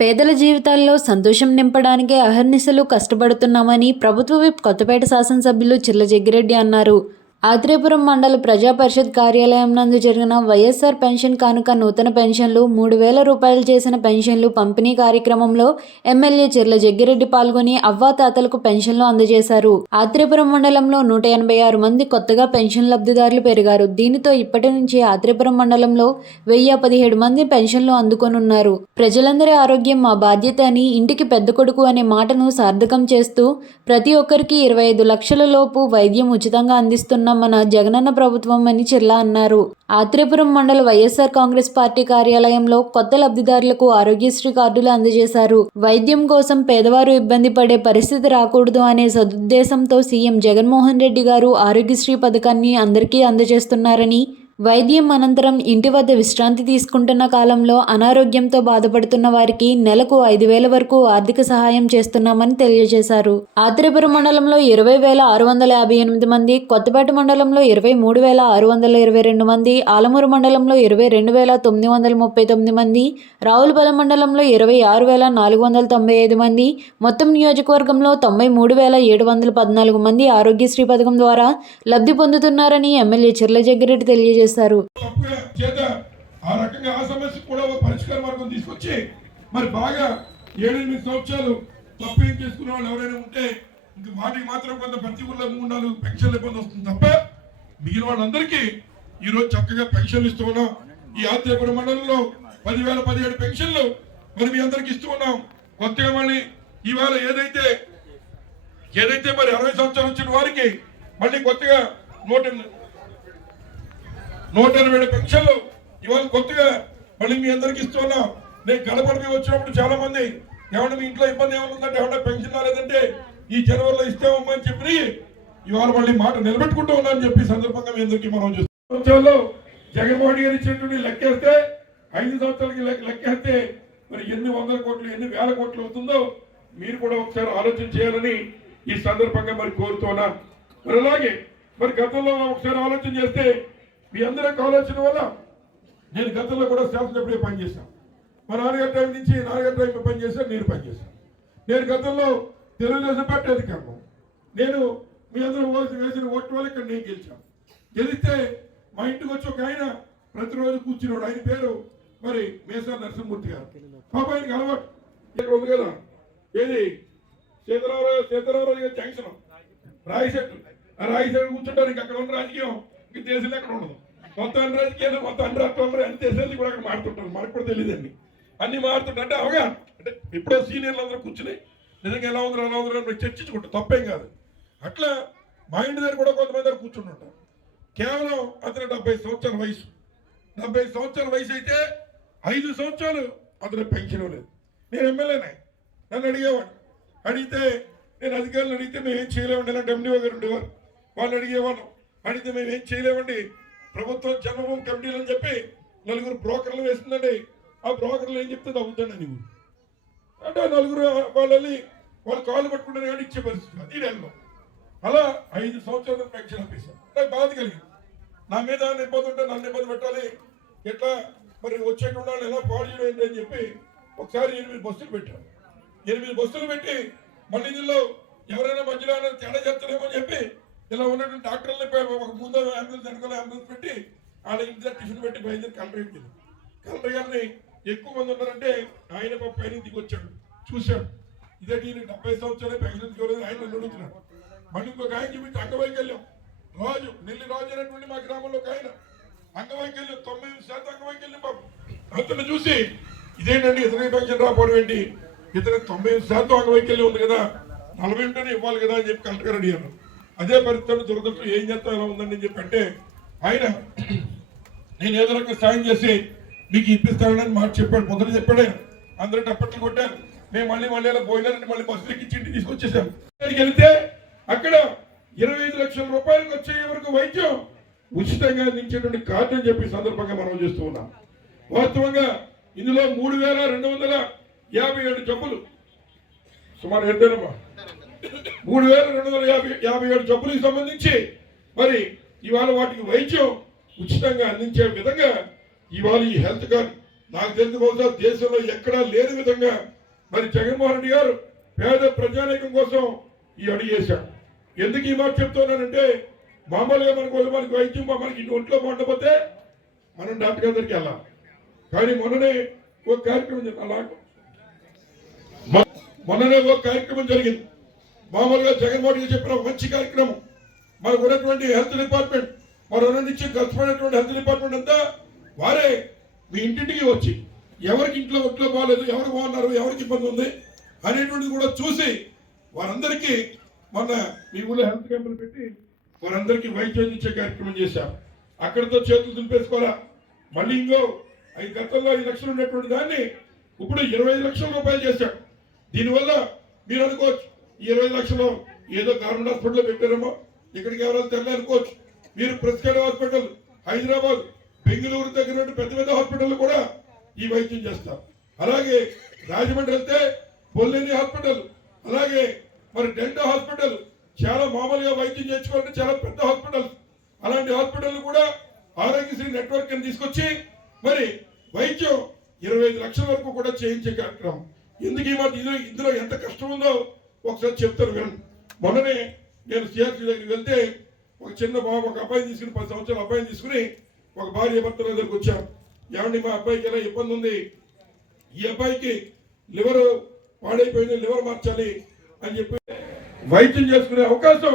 పేదల జీవితాల్లో సంతోషం నింపడానికి అహర్నిశలు కష్టపడుతున్నామని ప్రభుత్వ విప్ కొత్తపేట శాసనసభ్యులు చిర్ల జగ్గిరెడ్డి అన్నారు. ఆత్రేయపురం మండల ప్రజా పరిషత్ కార్యాలయం నందు జరిగిన వైఎస్ఆర్ పెన్షన్ కానుక నూతన పెన్షన్లు 3,000 రూపాయలు చేసిన పెన్షన్లు పంపిణీ కార్యక్రమంలో ఎమ్మెల్యే చిర్ల జగ్గిరెడ్డి పాల్గొని అవ్వాతాతలకు పెన్షన్లు అందజేశారు. ఆత్రేయపురం మండలంలో 186 మంది కొత్తగా పెన్షన్ లబ్ధిదారులు పెరిగారు. దీనితో ఇప్పటి నుంచి ఆత్రేయపురం మండలంలో 1,017 మంది పెన్షన్లు అందుకొనున్నారు. ప్రజలందరి ఆరోగ్యం మా బాధ్యత అని ఇంటికి పెద్ద కొడుకు అనే మాటను సార్థకం చేస్తూ ప్రతి ఒక్కరికి 25 లక్షల లోపు వైద్యం ఉచితంగా అందిస్తున్న మన జగనన్న ప్రభుత్వం అని చిర్ల అన్నారు. ఆత్రేయపురం మండల వైఎస్ఆర్ కాంగ్రెస్ పార్టీ కార్యాలయంలో కొత్త లబ్ధిదారులకు ఆరోగ్యశ్రీ కార్డులు అందజేశారు. వైద్యం కోసం పేదవారు ఇబ్బంది పడే పరిస్థితి రాకూడదు అనే సదుద్దేశంతో సీఎం జగన్మోహన్ రెడ్డి గారు ఆరోగ్యశ్రీ పథకాన్ని అందరికీ అందజేస్తున్నారని, వైద్యం అనంతరం ఇంటి వద్ద విశ్రాంతి తీసుకుంటున్న కాలంలో అనారోగ్యంతో బాధపడుతున్న వారికి నెలకు 5,000 వరకు ఆర్థిక సహాయం చేస్తున్నామని తెలియజేశారు. ఆత్రేయపురం మండలంలో 20,658 మంది, కొత్తపేట మండలంలో 23,622 మంది, ఆలమూరు మండలంలో 22,939 మంది, రావులపాలెం మండలంలో 26,495 మంది, మొత్తం నియోజకవర్గంలో 93,714 మంది ఆరోగ్యశ్రీ పథకం ద్వారా లబ్ధి పొందుతున్నారని ఎమ్మెల్యే చిర్ల జగ్గిరెడ్డి తెలియజేశారు. ఆ రకంగా ఆ సమస్య కూడా పరిష్కార మార్గం తీసుకొచ్చి మరి బాగా 7-8 సంవత్సరాలు తప్పు ఏం చేసుకున్న వాళ్ళు ఎవరైనా ఉంటే ఇంక వాటికి మాత్రం కొంత ప్రతి ఊళ్ళో 3-4 పెన్షన్ల ఇబ్బంది వస్తుంది తప్ప మిగిలిన వాళ్ళందరికీ ఈరోజు చక్కగా పెన్షన్లు ఇస్తూ ఉన్నాం. ఈ ఆత్రేయపురం మండలంలో 10,017 పెన్షన్లు మరి మీ అందరికి ఇస్తూ ఉన్నాం. కొత్తగా మళ్ళీ ఇవాళ ఏదైతే మరి 60 సంవత్సరాలు వచ్చిన వారికి మళ్ళీ కొత్తగా 180 పెన్షన్లు ఇవాళ కొత్తగా మళ్ళీ మీ అందరికి ఇస్తున్నాం. నేను గడపడికి వచ్చినప్పుడు చాలా మంది ఏమన్నా మీ ఇంట్లో ఇబ్బంది ఏమైనా ఉందంటే ఏమన్నా పెన్షన్ రాలేదంటే ఈ జనవరిలో ఇస్తామమ్మా అని చెప్పి ఇవాళ మళ్ళీ మాట నిలబెట్టుకుంటూ ఉన్నానని చెప్పి సందర్భంగా మీ అందరికీ మనం సంవత్సరాల్లో జగన్మోహన్ గారు ఇచ్చినటువంటి లెక్కేస్తే 5 సంవత్సరాలకి లెక్కేస్తే మరి ఎన్ని వందల కోట్లు ఎన్ని వేల కోట్లు అవుతుందో మీరు కూడా ఒకసారి ఆలోచన చేయాలని ఈ సందర్భంగా మరి కోరుతున్నాను. మరి అలాగే మరి గతంలో ఒకసారి ఆలోచన చేస్తే మీ అందరికి ఆలోచన వల్ల నేను గతంలో కూడా శాసనసభ్యుడిగా పనిచేశాను. మా నాన్నగారి టైం నుంచి నాన్నగారి టైం పనిచేశాను, నేను పనిచేశాను. నేను గతంలో తెలుగుదేశం పార్టీ అధికారం, నేను మీ అందరూ వేసిన ఓటు వల్ల ఇక్కడ నేను గెలిచాను. గెలిస్తే మా ఇంటికి వచ్చి ఒక ఆయన ప్రతిరోజు కూర్చున్నాడు. ఆయన పేరు మరి మేసా నరసింహమూర్తి గారు. పాప ఆయనకి అలవాటు ఇక్కడ ఉంది కదా, ఏది సీతారామరావు గారి జంక్షన్ రాయసెట్టు. ఆ రాయసెట్టు కూర్చుంటారు. అక్కడ ఉన్న రాజకీయం ఇంక దేశంలో ఎక్కడ ఉండదు. మొత్తం అన్ని రాజకీయాలు మొత్తం అన్ని రాష్ట్రాలు అన్ని దేశాలు కూడా అక్కడ మారుతుంటారు. మనకు కూడా తెలియదండి. అన్ని మారుతుంటారు అంటే అవగాహన అంటే ఇప్పుడో సీనియర్లు అందరూ కూర్చుని నిజంగా ఎలా ఉందో చర్చించుకుంటారు, తప్పేం కాదు. అట్లా మా ఇంటి దగ్గర కూడా కొంతమంది దగ్గర కూర్చుని ఉంటారు. కేవలం అతను 70 సంవత్సరాల వయసు. 70 సంవత్సరాల వయసు అయితే 5 సంవత్సరాలు అతను పెన్షన్ లేదు. నేను ఎమ్మెల్యేనే, నన్ను అడిగేవాడు. అడిగితే నేను అధికారులు అడిగితే మేము ఏం చేయలేమండి, ఇలాంటి ఎండిఓ గారు ఉండేవారు. వాళ్ళు అడిగేవాళ్ళం. అడిగితే మేము ఏం చేయలేమండి, ప్రభుత్వం జన్మభూమి కమిటీలు అని చెప్పి 4 బ్రోకర్లు వేస్తుందండి. ఆ బ్రోకర్లు ఏం చెప్తే అవుతుందండి అని అంటే 4 వాళ్ళు కాళ్ళు పట్టుకుంటారు కానీ ఇచ్చే పరిస్థితి ఈ నెలలో. అలా 5 సంవత్సరాలు పెన్షన్ ఆపేశాను. నాకు బాధ కలిగింది. నా మీద ఇబ్బంది ఉంటే నన్ను ఇబ్బంది పెట్టాలి, ఎట్లా మరి వచ్చేటువంటి వాళ్ళు ఎలా పాడు చేయడం ఏంటి అని చెప్పి ఒకసారి 8 బస్సులు పెట్టాను. 8 బస్సులు పెట్టి మళ్ళీ దీనిలో ఎవరైనా మధ్యలో తేడా చేస్తారేమో అని చెప్పి ఇలా ఉన్నటువంటి డాక్టర్లని ఒక ముందు అంబులెన్స్ వెనకాల అంబులెన్స్ పెట్టి వాళ్ళ ఇంటి దగ్గర టిఫిన్ పెట్టి బయలుదేరి కలెక్టరేట్కి వెళ్ళి కలెక్టర్ గారిని ఎక్కువ మంది ఉన్నారంటే ఆయన పైన దిగొచ్చాడు, చూశాడు. ఇదే 70 సంవత్సరాలు పెన్షన్ తీసుకోలేదు. ఆయన నన్ను అడుగుతున్నాడు. మళ్ళీ ఇంకొక ఆయన చూపించి అంగవైకల్యం నెల్లి రాజు అనేటువంటి మా గ్రామంలో ఒక ఆయన అంగవైకల్యం 90% అంగవైకల్యం బాబు. అతను చూసి ఇదేంటండి ఇతనికి పెన్షన్ రాకపోవడం ఏంటి, ఇతనికి 90% అంగవైకల్యం ఉంది కదా, 40 ఉంటేనే ఇవ్వాలి కదా అని చెప్పి కలెక్టర్ గారు అడిగాను. అదే పరిస్థితులు దురదృష్టం ఏం చేస్తాం ఎలా ఉందని చెప్పి అంటే ఆయన నేను ఏదో రకంగా సాయం చేసి మీకు ఇప్పిస్తానని మాట చెప్పాడు. మొదలు చెప్పాడు. ఆయన అందరూ టప్పట్లు కొట్టారు. మేము మళ్ళీ అలా పోయినారంటే మళ్ళీ బస్సులు ఎక్కించి ఇంటికి తీసుకొచ్చేసాము. వెళ్తే అక్కడ 25 లక్షల రూపాయలకు వచ్చే వరకు వైద్యం ఉచితంగా అందించేటువంటి కార్డు అని చెప్పి సందర్భంగా మనం చేస్తూ ఉన్నాం. వాస్తవంగా ఇందులో 3,257 జబ్బులు సుమారు ఎంతేనమ్మా 3,257 జబ్బులకు సంబంధించి మరి ఇవాళ వాటికి వైద్యం ఉచితంగా అందించే విధంగా ఇవాళ ఈ హెల్త్ కార్డు నాకు తెలిసి బహుశా దేశంలో ఎక్కడా లేని విధంగా మరి జగన్మోహన్ రెడ్డి గారు పేద ప్రజానీకం కోసం ఈ అడుగు చేశాడు. ఎందుకు ఈ మాట చెప్తున్నానంటే మామూలుగా మనకి వైద్యం మనకి ఒంట్లో బాగుండకపోతే మనం డాక్టర్ గారి దగ్గరికి వెళ్ళాలి. కానీ మొన్ననే ఒక కార్యక్రమం జరిగింది. మామూలుగా జగన్మోహన్ రెడ్డి చెప్పిన మంచి కార్యక్రమం. మనకు ఉన్నటువంటి హెల్త్ డిపార్ట్మెంట్, మన నుంచి కష్టపడినటువంటి హెల్త్ డిపార్ట్మెంట్ అంతా వారే మీ ఇంటింటికి వచ్చి ఎవరికి ఒంట్లో బాగాలేదు, ఎవరు బాగున్నారు, ఎవరికి ఇబ్బంది ఉంది అనేటువంటిది కూడా చూసి వారందరికీ మొన్న మీ ఊళ్ళో హెల్త్ క్యాంపులు పెట్టి వారందరికీ వైద్యం ఇచ్చే కార్యక్రమం చేశారు. అక్కడితో చేతులు దులిపేసుకోవాలా. మళ్ళీ ఇంకో గతంలో 5 లక్షలు ఉన్నటువంటి దాన్ని ఇప్పుడు 25 లక్షల రూపాయలు చేశాడు. దీనివల్ల మీరు అనుకోవచ్చు 20 లక్షలు ఏదో గవర్నమెంట్ హాస్పిటల్లో పెట్టారేమో, ఇక్కడికి ఎవరైనా తెల్ల అనుకోవచ్చు. మీరు ప్రెస్కేడ్ హాస్పిటల్, హైదరాబాద్, బెంగళూరు దగ్గర పెద్ద పెద్ద హాస్పిటల్ కూడా ఈ వైద్యం చేస్తారు. అలాగే రాజమండ్రి వెళ్తే పొల్లేని హాస్పిటల్, అలాగే మరి డెంటా హాస్పిటల్, చాలా మామూలుగా వైద్యం చేయించుకోవాలంటే చాలా పెద్ద హాస్పిటల్. అలాంటి హాస్పిటల్ కూడా ఆరోగ్యశ్రీ నెట్వర్క్ అని తీసుకొచ్చి మరి వైద్యం 25 లక్షల వరకు కూడా చేయించే కార్యక్రమం. ఎందుకు ఈ మాట ఇందులో ఎంత కష్టం ఉందో ఒకసారి చెప్తాను వినండి. మొన్ననే నేను సిఆర్సీ దగ్గరికి వెళ్తే ఒక చిన్న బాబు, ఒక అబ్బాయిని తీసుకుని 10 సంవత్సరాల అబ్బాయిని తీసుకుని ఒక భార్య భర్తల దగ్గరికి వచ్చాం. ఏమండి మా అబ్బాయికి ఎలా ఇబ్బంది ఉంది, ఈ అబ్బాయికి లివర్ పాడైపోయింది, లివర్ మార్చాలి అని చెప్పి వైద్యం చేసుకునే అవకాశం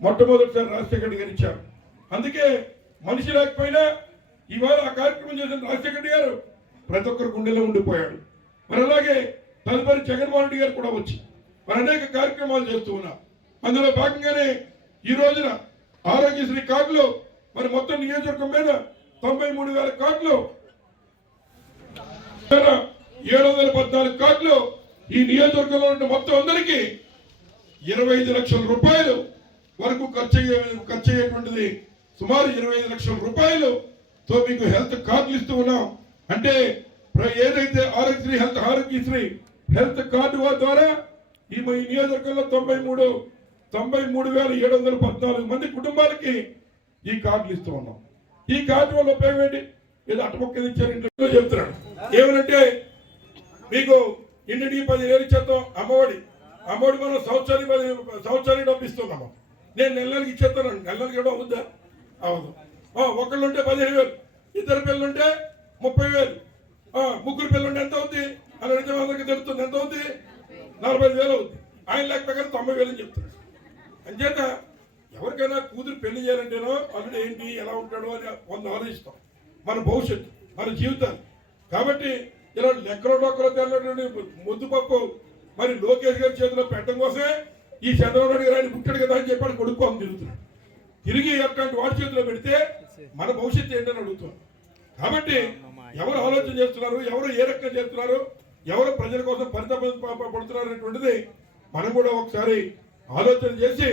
మొట్టమొదటిసారి రాజశేఖర్ గారు ఇచ్చారు. అందుకే మనిషి లేకపోయినా ఇవాళ ఆ కార్యక్రమం చేసిన రాజశేఖర్ గారు ప్రతి ఒక్కరు గుండెలో ఉండిపోయాడు. మరి అలాగే తదుపరి జగన్మోహన్ రెడ్డి గారు కూడా వచ్చి మరి అనేక కార్యక్రమాలు చేస్తూ ఉన్నారు. అందులో భాగంగానే ఈ రోజున ఆరోగ్యశ్రీ కార్డులు మరి మొత్తం నియోజకవర్గం మీద 93,000 కార్డులు, 714 కార్డులు ఈ నియోజకవర్గంలో ఉన్న మొత్తం అందరికీ 25 లక్షల రూపాయలు వరకు ఖర్చు అయ్యేటువంటిది. సుమారు 25 లక్షల రూపాయలుతో మీకు హెల్త్ కార్డులు ఇస్తూ ఉన్నాం. అంటే ఏదైతే ఆరోగ్యశ్రీ హెల్త్ కార్డు ద్వారా ఈ నియోజకవర్గంలో 93,714 మంది కుటుంబాలకి ఈ కార్డులు ఇస్తూ ఉన్నాం. ఈ కార్డు వల్ల ఉపయోగం ఏంటి? ఏదో అటమొక్క ఇచ్చారు ఇంట్లో చెప్తున్నాడు. ఏమనంటే మీకు ఇంటికి 10,000 ఇచ్చేస్తాం. అమ్మఒడి మనం సంవత్సరానికి డబ్బు ఇస్తున్నాము. నేను నెలకి ఇచ్చేస్తాను. నెలకి ఇవ్వడం అవుద్దా? అవదు. ఒకళ్ళుంటే 15,000, 2 పిల్లలుంటే 30,000, 3 పిల్లలుంటే ఎంత అవుద్ది అని అడిగితే అందరికీ తెలుస్తుంది. ఎంత అవుద్ది? 45,000 అవుద్ది. ఆయన లెక్క ప్రకారం 90,000 అని చెప్తాడు. అంచేత ఎవరికైనా కూతురు పెళ్లి చేయాలంటేనో అల్లుడు ఏంటి, ఎలా ఉంటాడో అని 100 ఆలోచిస్తాం. మన భవిష్యత్తు, మన జీవితాలు. కాబట్టి ఇలా లెక్కలో డొక్కలో తెల్లటువంటి ముద్దుపప్పు మరి లోకేష్ గారి చేతిలో పెట్టడం కోసమే ఈ చంద్రబాబు నాయుడు గారు ఆయన పుట్టాడు కదా అని చెప్పి కొడుకోని తిరుగుతున్నాడు. తిరిగి అట్లాంటి వాడి చేతిలో పెడితే మన భవిష్యత్తు ఏంటని అడుగుతున్నాం. కాబట్టి ఎవరు ఆలోచన చేస్తున్నారు, ఎవరు ఏ రకంగా చేస్తున్నారు, ఎవరు ప్రజల కోసం పడుతున్నారు అనేటువంటిది మనం కూడా ఒకసారి ఆలోచన చేసి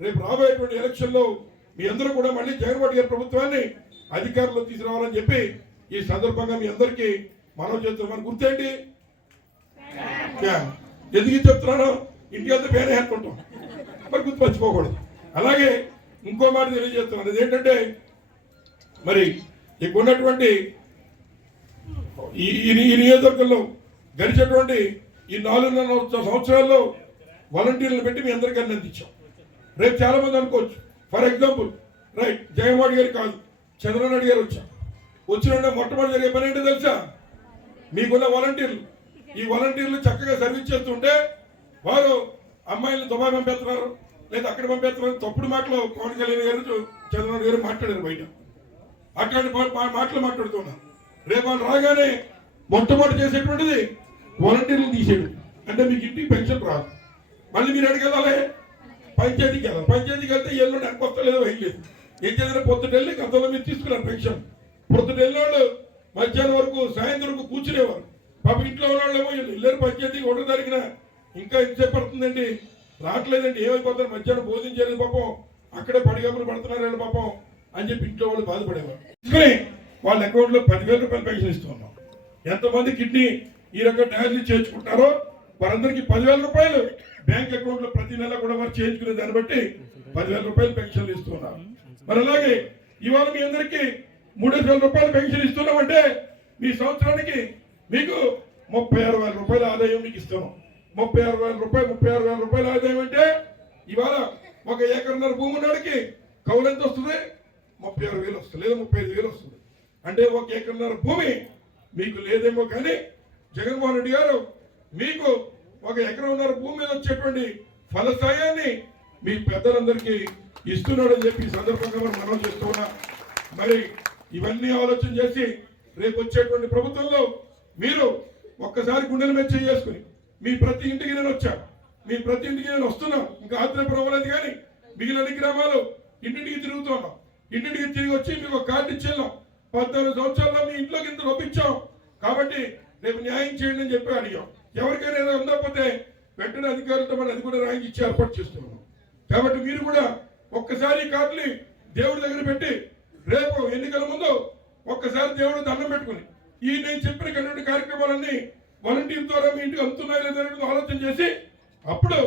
రేపు రాబోయేటువంటి ఎలక్షన్లో మీ అందరూ కూడా మళ్ళీ జగన్మోహన్ గారి ప్రభుత్వాన్ని అధికారంలో తీసుకురావాలని చెప్పి ఈ సందర్భంగా మీ అందరికీ మనం చేస్తున్నాం. మన గుర్తేంటి? ఎందుకు చెప్తున్నాను? ఇంటికి అంతా పేరే హెల్తుంటాం, మరి గుర్తు మర్చిపోకూడదు. అలాగే ఇంకో మాట తెలియజేస్తున్నాను. అదేంటంటే మరి ఇక్కడ ఉన్నటువంటి ఈ నియోజకవర్గంలో గడిచేటువంటి ఈ 4.5 సంవత్సరాల్లో వాలంటీర్లు పెట్టి మీ అందరికీ అందించాం. రేపు చాలా మంది అనుకోవచ్చు, ఫర్ ఎగ్జాంపుల్ రైట్ జగన్మోహన్ గారు కాదు చంద్రబాబు నాయుడు గారు వచ్చిన మొట్టమొదటి జరిగే పని ఏంటో తెలుసా? మీకున్న వాలంటీర్లు, ఈ వాలంటీర్లు చక్కగా సర్వీస్ చేస్తుంటే వారు అమ్మాయిలను దుబాయ్ పంపిస్తున్నారు, లేదా అక్కడ పంపిస్తున్నారు. తప్పుడు మాటలు పవన్ కళ్యాణ్ గారు చంద్రబాబు గారు మాట్లాడారు బయట. అట్లాంటి మాటలు మాట్లాడుతున్నారు. రేపు వాళ్ళు రాగానే మొట్టమొదటి చేసేటువంటిది వాలంటీర్లు తీసేయడం. అంటే మీకు ఇంటికి పెన్షన్ రాదు. మళ్ళీ మీరు ఎక్కడికి వెళ్ళాలి? పంచాయతీకి వెళ్ళాలి. పంచాయతీకి వెళ్తే ఏళ్ళు నాకు కొత్త లేదో వేయలేదు. ఏం చేసిన పొద్దుటెళ్ళి గతంలో మీరు తీసుకున్నారు పెన్షన్. పొద్దుటెళ్ళి వాళ్ళు మధ్యాహ్నం వరకు సాయంత్రం వరకు కూర్చునేవారు. పాప ఇంట్లో వాళ్ళేమో వెళ్ళారు పంచాయతీకి 1వ తారీఖున. ఇంకా ఎంతసేపు పడుతుందండి, రావట్లేదండి, ఏమైపోతారు, మధ్యాహ్నం భోజనం చేయలేదు పాపం, అక్కడే పడిగప్పులు పడుతున్నారు పాపం అని చెప్పి ఇంట్లో వాళ్ళు బాధపడేవారు. వాళ్ళ అకౌంట్లో 10,000 రూపాయలు పెన్షన్ ఇస్తున్నాం. ఎంతమంది కిడ్నీ ఈ రకంగా డయాలసిస్ చేయించుకుంటారో వారందరికీ 10,000 రూపాయలు బ్యాంక్ అకౌంట్ లో ప్రతి నెల కూడా వారు చేయించుకునే దాన్ని బట్టి 10,000 రూపాయలు పెన్షన్లు ఇస్తున్నారు. మరి అలాగే ఇవాళ మీ అందరికీ 3,000 రూపాయలు పెన్షన్ ఇస్తున్నామంటే మీ సంవత్సరానికి మీకు 36,000 రూపాయల ఆదాయం మీకు ఇస్తున్నాం. 36,000 రూపాయల ఆదాయం అంటే ఇవాళ 1 ఎకరన్నర భూమి ఉన్నవాడికి కౌలు ఎంత వస్తుంది? 36,000 వస్తుంది, లేదా 35,000 వస్తుంది. అంటే 1 ఎకరన్నర భూమి మీకు లేదేమో, కానీ జగన్మోహన్ రెడ్డి గారు మీకు 1 ఎకరన్నర భూమి మీద వచ్చేటువంటి ఫలసాయాన్ని మీ పెద్దలందరికీ ఇస్తున్నాడని చెప్పి ఈ సందర్భంగా మనం చేస్తున్నా. మరి ఇవన్నీ ఆలోచన చేసి రేపు వచ్చేటువంటి ప్రభుత్వంలో మీరు ఒక్కసారి గుండెల మీద చేసుకుని మీ ప్రతి ఇంటికి నేను వచ్చాను, మీ ప్రతి ఇంటికి నేను వస్తున్నాను. ఇంకా ఆత్రేయపురం అవ్వలేదు, కానీ మిగిలిన గ్రామాలు ఇంటింటికి తిరుగుతున్నాం. ఇంటింటికి తిరిగి వచ్చి మీకు కార్డు ఇచ్చేళ్ళాం. 14 సంవత్సరాల్లో మీ ఇంట్లోకి ఇంత పంపించాం కాబట్టి రేపు న్యాయం చేయండి అని చెప్పి అడిగాం. ఎవరికైనా ఏదో ఉండకపోతే వెంటనే అధికారులతో మనం అది కూడా రాయించి ఇచ్చి ఏర్పాటు చేస్తున్నాం. కాబట్టి మీరు కూడా ఒక్కసారి కార్డుని దేవుడి దగ్గర పెట్టి రేపు ఎన్నికల ముందు ఒక్కసారి దేవుడు దండం పెట్టుకుని ఈ నేను చెప్పిన కన్నీ కార్యక్రమాలన్నీ వాలంటీర్ ద్వారా మీ ఇంటికి అందుతున్నాయి లేదనేది ఆలోచన చేసి అప్పుడు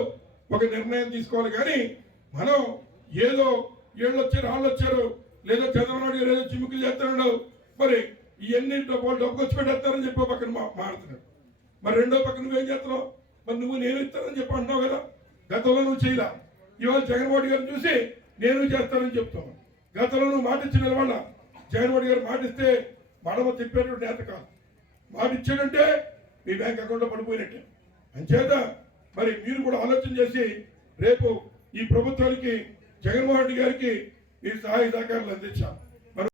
ఒక నిర్ణయం తీసుకోవాలి. కానీ మనం ఏదో ఏళ్ళు వచ్చారు వాళ్ళు వచ్చారు లేదా చంద్రబాబు నాయుడు గారు ఏదో చిమ్ముకులు చేస్తున్నాడు, మరి ఇవన్నీ డబ్బు వచ్చి పెట్టేస్తారని చెప్పి పక్కన మారుతున్నాడు. మరి రెండో పక్కన నువ్వేం చేస్తున్నావు? మరి నువ్వు నేను ఇస్తానని చెప్పి అంటున్నావు కదా, గతంలో నువ్వు చేయలా. ఇవాళ జగన్మోహన్ గారిని చూసి నేను చేస్తానని చెప్తాను. గతంలో నువ్వు మాట ఇచ్చిన వాళ్ళ జగన్మోహన్ గారు మాట ఇస్తే మడమ తిప్పేటువంటి నేత కాదు. మాట ఇచ్చాడంటే మీ బ్యాంక్ అకౌంట్లో పడిపోయినట్టే. అంచేత మరి మీరు కూడా ఆలోచన చేసి రేపు ఈ ప్రభుత్వానికి జగన్మోహన్ రెడ్డి గారికి మీరు సహాయ సహకారాలు అందించాలి.